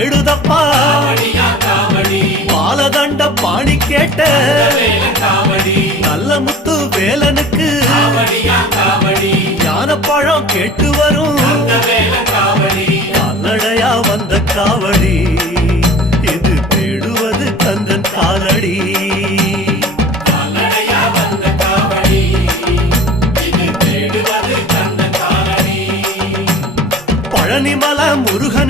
எழுதப்பா. பாலதண்ட பாணி கேட்ட நல்ல முத்து வேலனுக்கு ஞான பழம் கேட்டு வரும். கல்லடையா வந்த காவடி இது தேடுவது கந்தன் காலடி. பழனிமல முருகன்